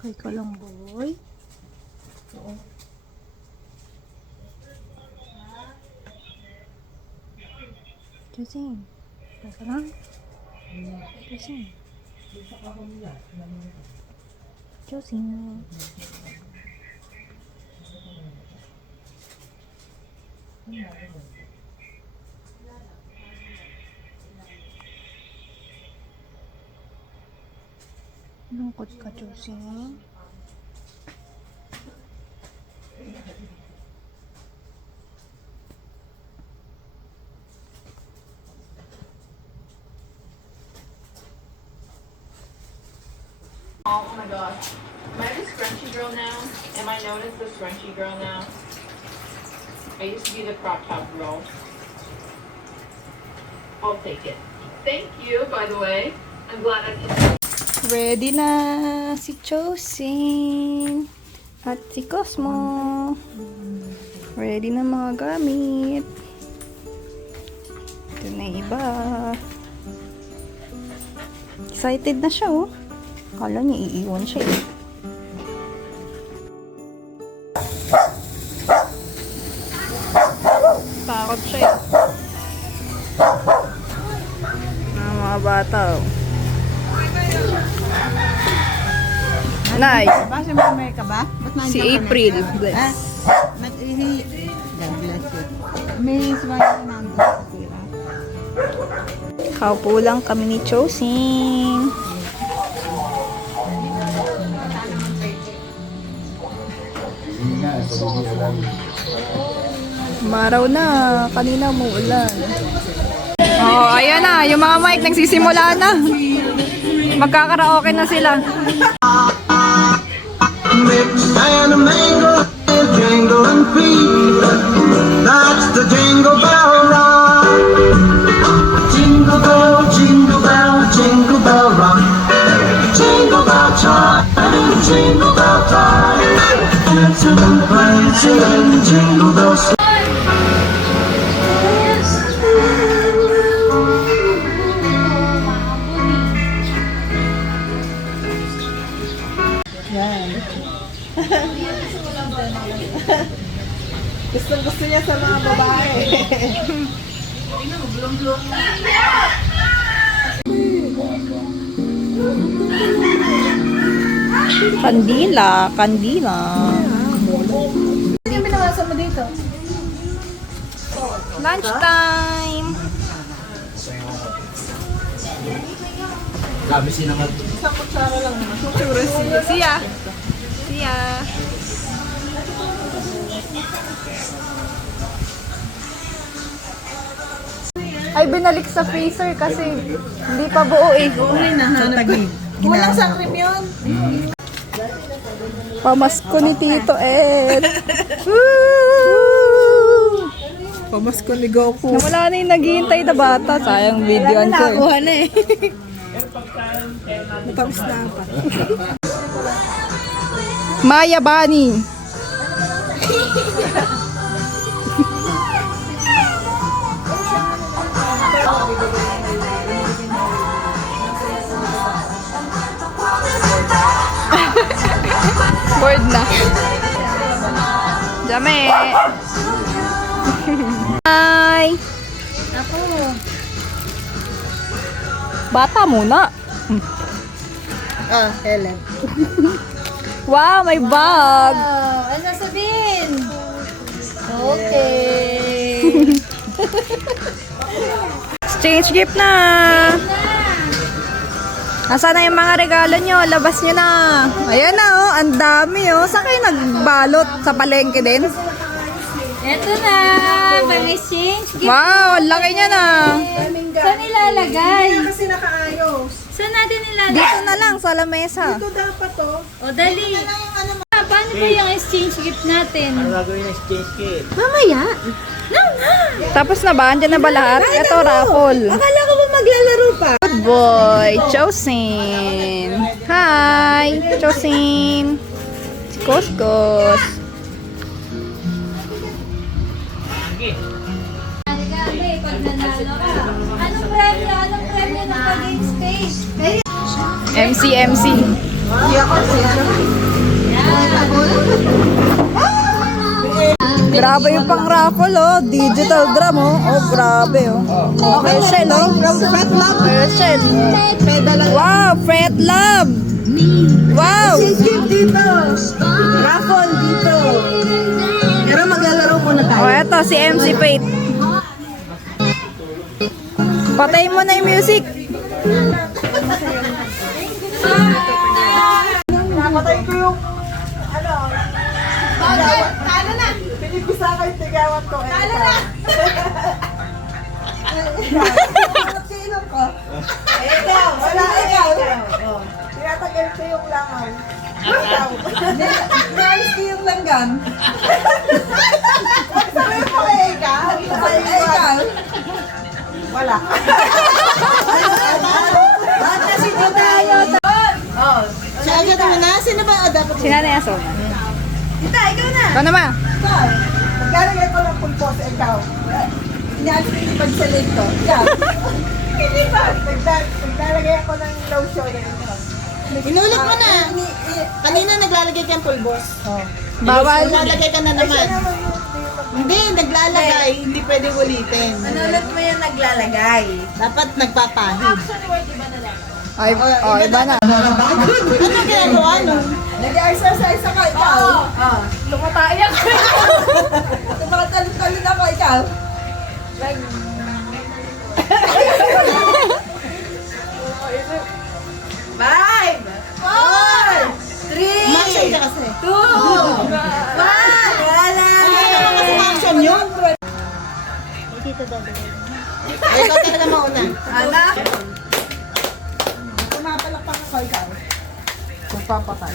Kay ka lang, boy. Oo. Justin. Kay ka lang. Justin. Justin. Lungkot ka, Justin. Oh my gosh. Am I the scrunchy girl now? Am I known as the scrunchy girl now? I used to be the crop top girl. I'll take it. Thank you, by the way. I'm glad I can. Ready na si Chosin at si Cosmo. Ready na mga gamit. Ito na yung iba. Excited na siya, oh. Akala niya iiwan siya, eh. Takot siya, eh. Mga bata, oh. Nay. Basta may ka ba? Ba't nandiyan Si ka na? April. Bless. God bless you. May smile na nandun sa tira. Kaupo lang kami ni Chosin. Maraw na. Kanina mo ulan. Oh, ayan na. Yung mga mic nagsisimula na. Magkakaraoke na sila. Mix and a mango, jingle and feed. That's the jingle bell rock. Jingle bell, jingle bell, jingle bell rock. Jingle bell chime, jingle bell time. Dancing and prancing, jingle bells. Gusto niya sa mga babae. Kandila. Kandila. Ano yung binawasan mo dito? Lunch time. Isang kutsara lang naman. Tsura siya. Siya. Siya. Ay, binalik sa freezer kasi hindi pa buo, eh. Walang sa cream yun. Pamasko ni Tito Ed. Woo! Pamasko ni Goku. Wala na yung naghihintay na bata. Sayang videoan ko, eh. na eh. Matamis na pa. Maya Bani. Bored na. Dami. Hi. Ako. Bata muna. Helen. Wow, may bag. Oh, ano sasabihin? Okay. Exchange gift na. Nasaan na yung mga regalo nyo? Labas nyo na. Ayan na, oh. Ang dami, oh. Saan kayo nagbalot? Sa palengke din? Eto na, pang-exchange gift. Wow, ang laki niya na. Saan nilalagay? Kasi nakaayos. Saan natin nilalagay? Dito na lang, sa lamesa. Ito dapat to. O, dali. Paano po yung exchange gift natin? Mamaya. Tapos na ba? Andiyan na ba lahat? Ito, raffle. Akala ko ba maglalaro pa? Good boy, Chosin. Hi, Chosin. Si Koskos. Gabi, pag nanalo ka. Anong premyo? Anong premyo ng pag-game stage? MC. Hindi ako siya. Grabe yung pang raffle, oh. Digital drum, oh. Oh, grabe, oh. Okay, shell, oh. Fret love. Shell. Pedal. Wow, Fret Love. Wow. Gift dito. Raffle dito. Pero maglalaro muna tayo. Oh, eto, si MC Faith. Patayin mo na yung music. Napatay ko yung talo na. Pinig ko sa akin, tigawan ko. Talo na. Sino ko? Ikaw. Wala ikaw. Tinatagal ko yung langaw. Ikaw. Naalis ko yung langgan. Sabi mo kay ikaw. Ikaw. Wala. Bakit kasi dito tayo? Siya agad mo na? Sino ba dapat? Sinanay aso. Tita, ikaw na. Ikaw naman. Ikaw. Maglalagay ko ng pulpo sa ikaw. Inaalis ko yung pagsalig ko. Ikaw. Hindi ba? Naglalagay ako ng lotion. Inulit mo na. Kanina naglalagay ka ng pulbos. Bawal. Naglalagay ka na naman. Hindi, naglalagay. Hindi pwedeng ulitin. Inulit mo yung naglalagay. Dapat nagpapahid. Ay, oh, iba na. Ano ginagawa nun? Nag-exercise ako, ikaw. Oo. Tumatayan. Tumatalon-talon ako, ikaw. Five, four, three, two, one. Wala. Ano naman kasi action yun? Ay, ikaw talaga mauna. Ana? Pumapalakpak ako, ikaw. Magpapatay.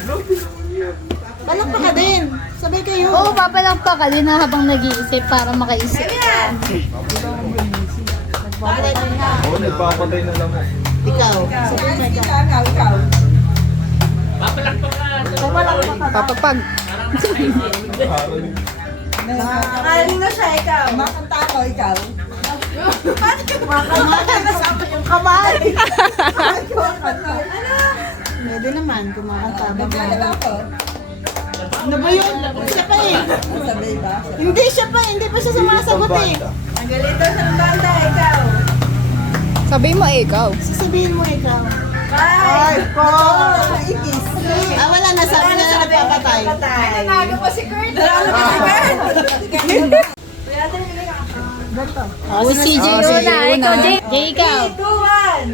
Palakpak ka din. Sabay kayo. Oo, papalakpak ka din habang nag-iisip para makaisip. Oo, nagpapatay na lang. Ikaw. Sabay ka. Ikaw. Papagpag. Nakakaling na siya, ikaw. Makanta ako, ikaw. Kumakanta na sa yung kamay. Pwede naman, kumakanta. Naglalaba ako. Ano ba yun? Siya pa eh. Sabay ba? Hindi siya pa, hindi pa siya sumasagot eh. Ang galito sa banda, ikaw. Sabihin mo, ikaw. Sasabihin mo ikaw. Five, four, three. Ah, wala na. Sabi na na nagpapatay. Nanaga pa si Kurt. Si CJ Oh, si una, Una. ikaw, Jay. Jay, ikaw. 2,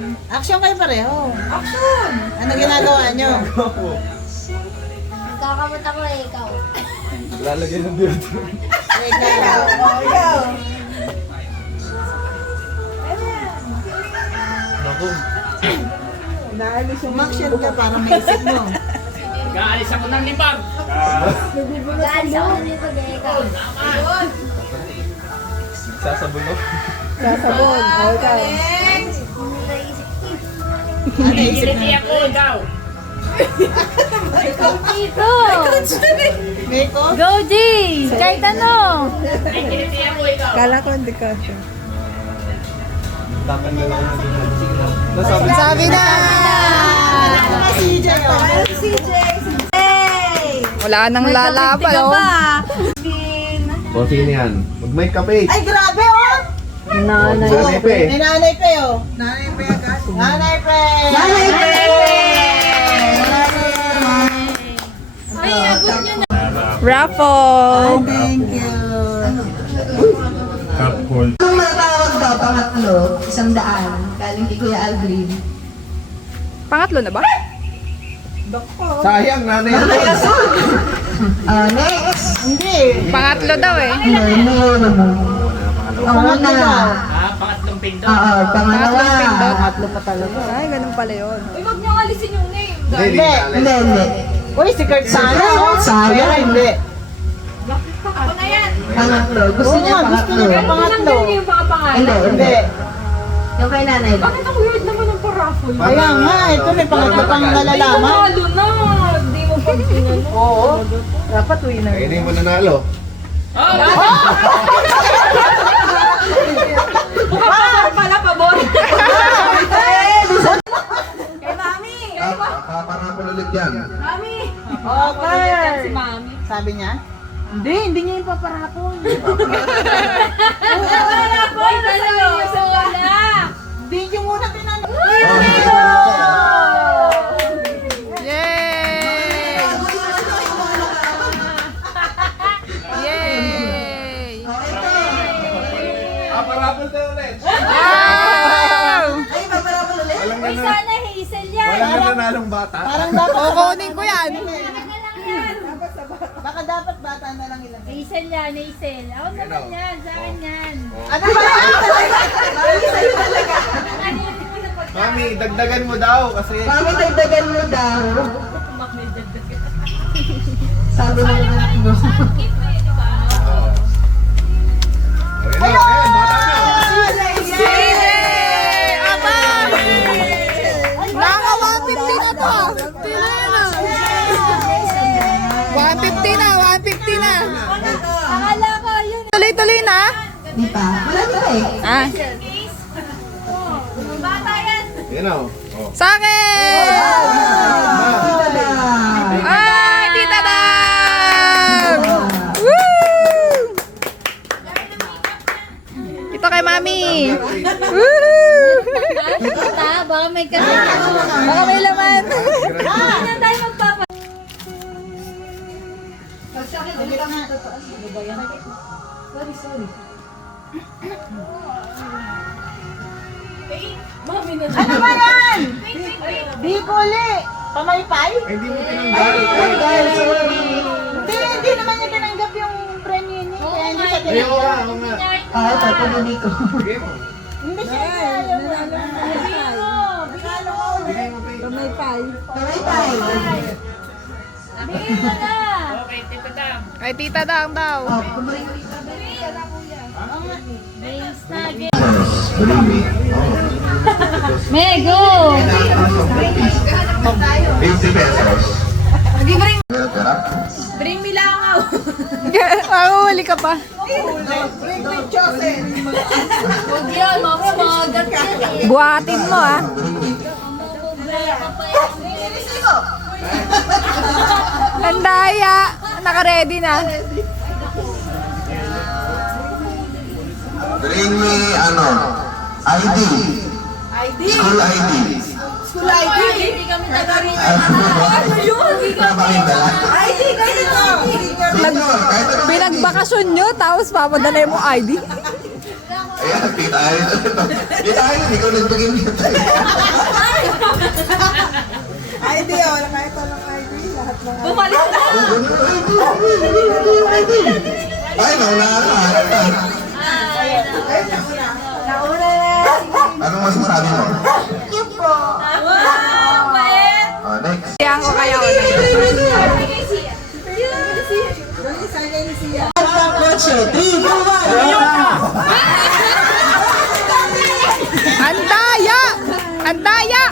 1. Action kayo pareho. Action! Ano ginagawa nyo? Nagkakamot ako ikaw. Lalagay ng beard. Ikaw. Ikaw. Naku. Umaction ka para maisip mo. Gaalis ako ng libag. Galis ako nito, Jay, ikaw. Sasabunok. Sasabon. Oh, ikaw. Ano isip Hindi mo? ako, ikaw. Dito. Meiko? Go, Jay. Kahit ano. Hindi ako, ikaw. Kala ko hindi ka. Tatanggal ako ng beard. Nasabi Sabi na! Si CJ. Si CJ. Wala nang lalapal, oh. O, sino yan? Mag-mic ka, Paige. Ay, grabe oh! Nanay pa eh. May nanay pa oh. Nanay pa agad. Nanay pa! Nanay pa! Ay, abot nyo na. Raffle. Thank you. Anong matawag daw? Pangatlo, 100. Galing kay Kuya Aldrin. Pangatlo na ba? Sayang, nanay. Next. Hindi. Pangatlo daw eh. Ang una. Pangatlong pindot. Oo, pangalawa. Pangatlong pindot. Pangatlo pa talaga. Ay, ganun pala yun. Huwag niyong alisin yung name. Hindi. Hindi, hindi. Uy, si Kurt sana oh. Sayang. Hindi. Ako na yan. Pangatlo. Gusto niya pangatlo. Pangatlo. Yung mga pangalan. Hindi, hindi. Hindi. Yung kay nanay lang. Bakit ang weird naman ng paraffol? Kaya nga, ito may pangatlo pang nalalaman. Lalo na. Di mo pag sinano. Oo. Dapat winner. Ayun yung mananalo. Pala pa, boy. Kay Mami! Kaparang ko ulit yan. Okay. Si Mami. Sabi niya? Hindi niya yung paparapon. Boy, seryoso wala. Hindi niyo muna tinanong. Yay! Yay! Parapol tayo ulit. Wow! Ay, paparapon ulit? Walang Uy, sana Hazel yan. walang nananalong bata. Parang dapat. Kukunin ko yan. Baka dapat bata na lang ilan. Hazel yan, Hazel. Ako naman yan, sa akin yan. Ano ba yan? Mami, dagdagan mo daw kasi... Mami, dagdagan mo daw. Sabi mo naman mo. Ayan na, bata na. Yay! Aba! Naka 150 na to. Tingnan na. 150 na, 150 na. Akala ko yun. Tuloy-tuloy na. Di pa? Wala na eh. Ah, Bata yan. Ayan o. sa akin! Ay, tita Dam! Woo! Ito kay mami. Woo! Bata, baka may kasama. Baka may laman. Hindi na tayo magpapa. Ano ba yan? Di kuli. Pamaypay? Hindi mo tinanggal. Hindi naman niya tinanggap yung premyo niya. Kaya hindi siya Ayaw tinanggap. nga, ako nga. Ah, tatanungin ko. Sige mo. Hindi siya ayaw. Bigay mo, Pay. Pamay Bigyan mo na. Kay tita Dam daw. Brains nugget. Believe me. Mego! 50 pesos. Bring me langaw. Mahuli ka pa. Bring me chosen. Huwag yan, mamaya magat yan eh. Buhatin mo ah. Ang daya. Naka-ready na. Bring me, ID. School ID. School ID. Hindi kami taga-rin. Napakindala. ID kayo to. Senior, kahit ano. Pinagbakasyon nyo, tapos papadala mo ID. Ayan, kita tayo. Kita tayo, ikaw nagbigay niya tayo. ID oh. Kahit anong ID. Lahat ng ID. Bumalik na. Ay, nauna ka. Ay, nauna. Nauna na. Anong masasabi mo? Wow, bait. Oh, next. Kaya ko kayo. Dali, sana ni siya. Ang daya! Ang daya!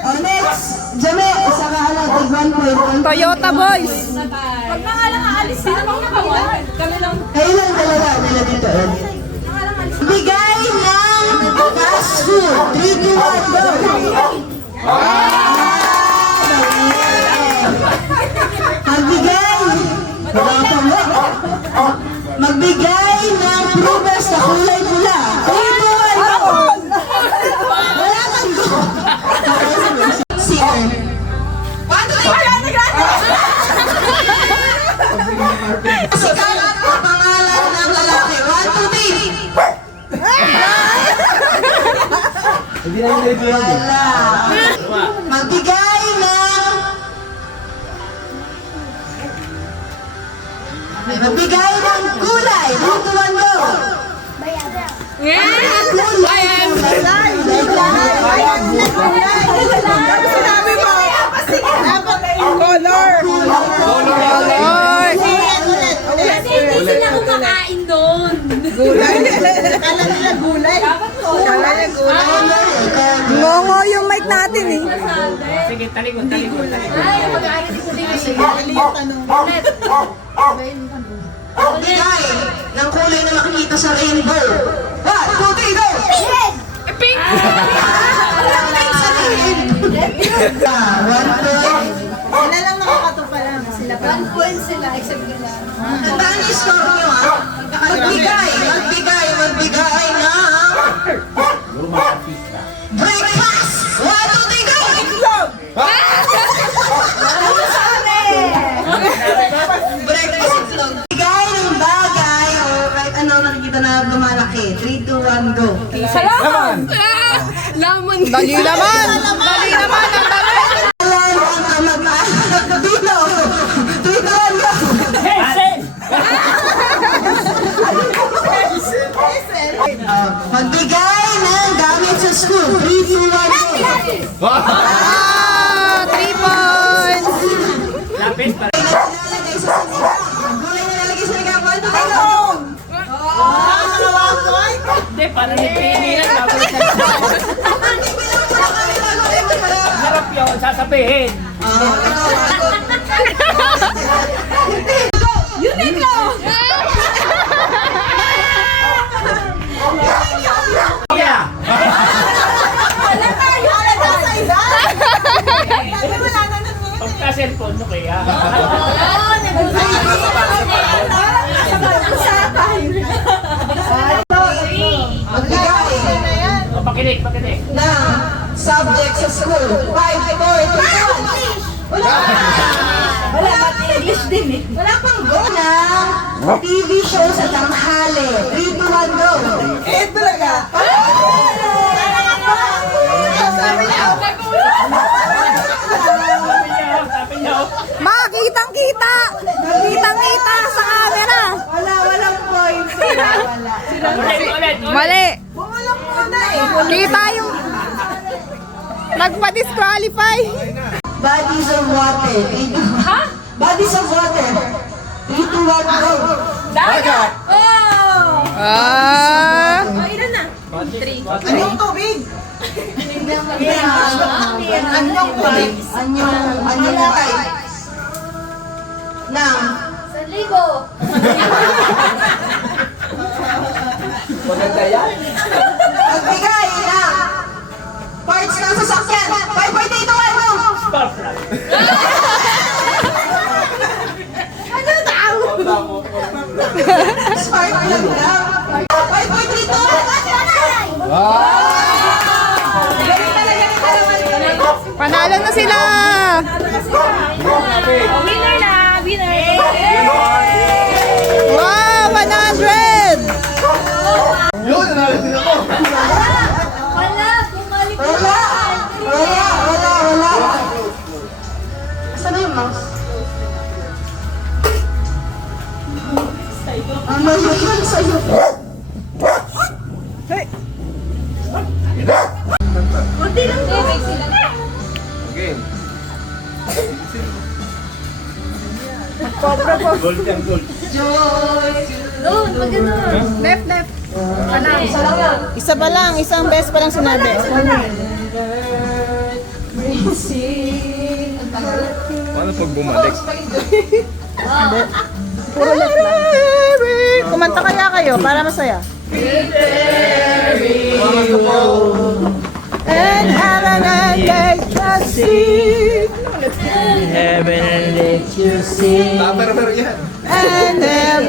Oh, next. Jame, isa ka tig 1.1. Toyota boys. Pag mga lang aalis, sino bang nakawan? Kami lang. Kayo lang dalawa nila dito. Bigay ng fast food. 3, 2, 1, go! Magbigay. Magbigay ng prutas na kulay pula. 3, 2, 1, go! Wala kang go! Singer. 1, 2, 3, Sigaran mo pangalan ng lalaki. 1, 2, 3. Wala. Magbigay ng... Magbigay ng gulay. 1, 2, 1, go. Sinabi mo. Dapat color. Lord. Kasi hindi sila kumakain doon. Gulay. Kala nila gulay. Kala nila gulay. Ngongo yung mic natin eh. Ay, mag-aaral ko din kasi. Mali yung tanong. Magbigay ng kulay na makikita sa rainbow. 1, 2, 3, go. Pink! Walang pink sa tingin. 1 point. Isa lang nakakatupa lang. Sila pa. 1 point sila, except nila. Tandaan niyo yung score niyo, ha? Magbigay na breakfast! 1, 2, 3, go! Breakfast itlog. Bigay ng bagay o kahit ano nakikita na lumalaki. 3, 2, 1, go. Lamon. Dali naman! Dali naman! Ang dali! Alam ang kamag-anak. Dino! 3, 2, 1, go! Magbigay ng gamit sa school. 3, 2, 1, go! Ah! 3 points! Gulay na lalagay sa ligaw. 1, 2, 3, go! Hindi, parang nipili yan. Harap yun, sasabihin. Yeah! Pagka-cellphone mo kaya. Magbigay Pakinig. ng subject sa school. 5, 4, 3, 2, 1. Wala pa English din eh. Wala pang go ng TV show sa tanghali. 3, 2, 1, go! Talaga. Sabi niyo. Ma, kitang-kita! Kitang-kita sa camera! Walang points. Ulit. Mali! Bumulong muna eh. Kita yung... Nagpa-disqualify! Bodies of water. Ha? Bodies of water. 3, 2, 1, go! Dagat! Ah! Anyong tubig? Anyong tubig? Anyong type ng magbigay ng parts ng sasakyan. 5, 4, 3, 2, 1, go! Sparkler. Spark lang lang. 5, 4, 3, 2, 1. Panalo na sila! Winner na! Winner! Wow! 100! Yun, nanalo din ako. Wala! Bumalik ko! Wala. Saan na yung mouse? Ano yun sa'yo? Again. Gold yan, gold. Doon, maganda! Left. Isa pa lang, isang beses pa lang sinabi. Paano pag bumalik? Puro left lang. Kumanta kaya kayo para masaya. And heaven and ecstasy. Pero yan. And heaven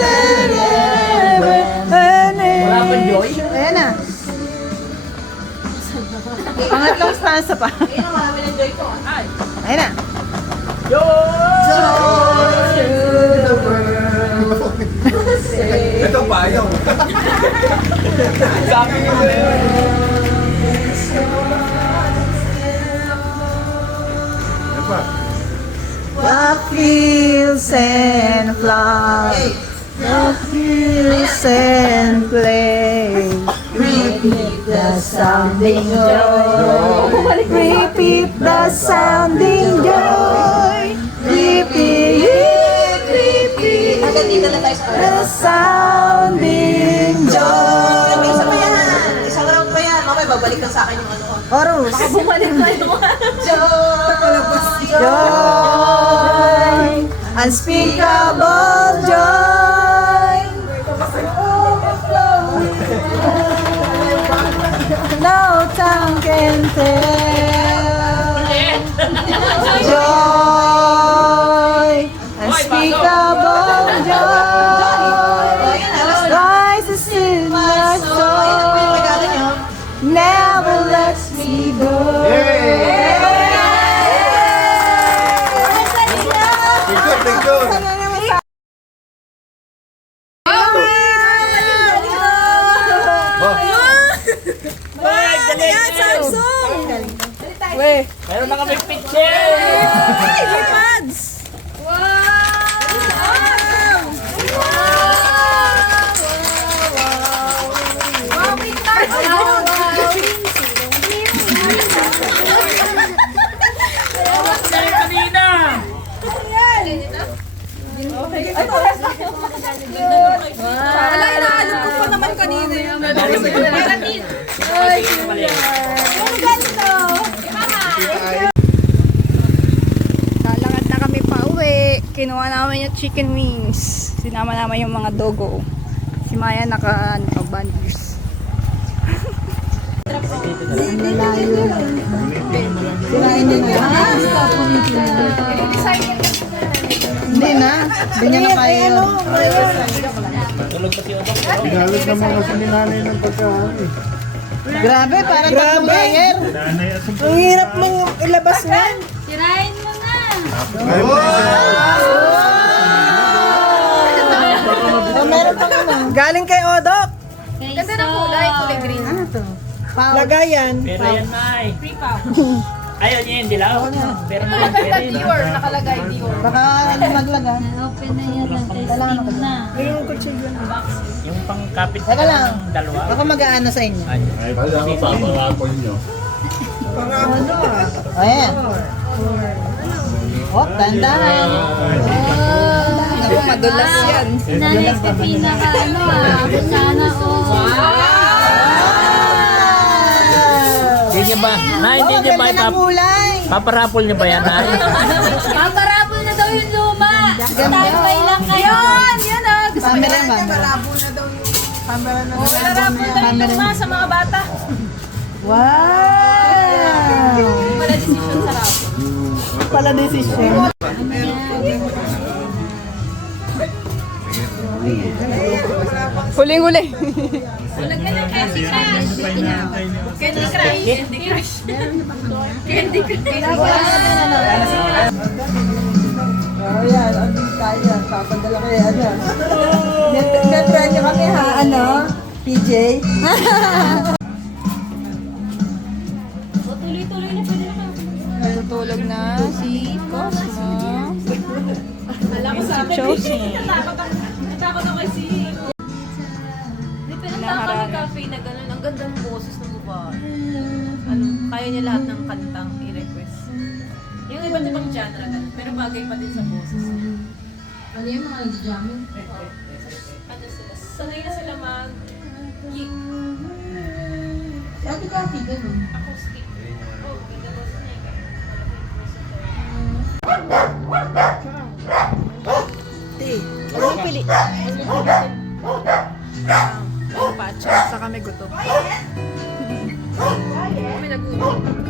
and ever and ever. Ayan na. Pangatlong stanza pa. Ayan na. Ito pa, ayaw. Sabi niyo ba yun? Ano pa? The fields and flowers, the fields and play. Repeat the sounding joy. Repeat the sounding joy. Repeat the sounding joy. May isa pa yan. Isang round pa yan. Okay, babalik na sa akin yung ano. Chorus. Bumalik pa yung Joy, unspeakable joy. No tongue can tell. Joy. Kinuha namin yung chicken wings. Sinama namin yung mga dogo. Si Maya naka-banders. Sirain din mo. Hindi na. Hindi niya na kaya yun. Galit naman kasi ni nanay ng pagkain eh. Grabe, parang tatlong layer. Ang hirap mong ilabas yan. Sirain mo na. Oh, meron pang ano. Galing kay Odok. Ganda ng kulay green. Ano to? Lagayan. Pero yan ay. Ayaw niya yung dilaw. Pero naman, pero yun. Nakalagay Dior. Baka ano maglaga. Open na yan ang testing na. Yung kutsilyo na. Yung pangkapit Teka lang. ng dalawa. Baka mag-aano sa inyo. Ay, pala ako paparapol nyo. Ayan. Oh, dandahan. Naku, madulas yan. Nanay ko pinaka sana Hindi niya ba? Hindi niya ba? Ganda ng kulay. Paparapol niya ba yan? Nay? Paparapol na daw yung luma. Standby lang kayo. Yan ah. Camera ba? Camera na. Camera na. Sa mga bata. Wow! Wala decision sa rapo. Pala decision. Huling-huli. Candy Crush. Candy Crush. Candy Crush. Candy Crush. Oh, yan. Ang tayo yan. Papadala ko yan. Net-friend nyo kami ha, ano? PJ? Tuloy-tuloy na pwede na kayo. Natutulog na si Cosmo. Si Josie. Natakot ako kasi. May pinagtaka ng cafe na gano'n. Ang ganda ng boses ng babae. Ano, kaya niya lahat ng kantang i-request. Yung iba't ibang genre ganun. Pero bagay pa din sa boses. Ano yung mga jamming? Ano sila? Sanay na sila mag-geek. Ate Cathy, gano'n. Acoustic. Oh, ganda boses niya. Anong pili? Pacho, sa kami gutom. Kami nagutom.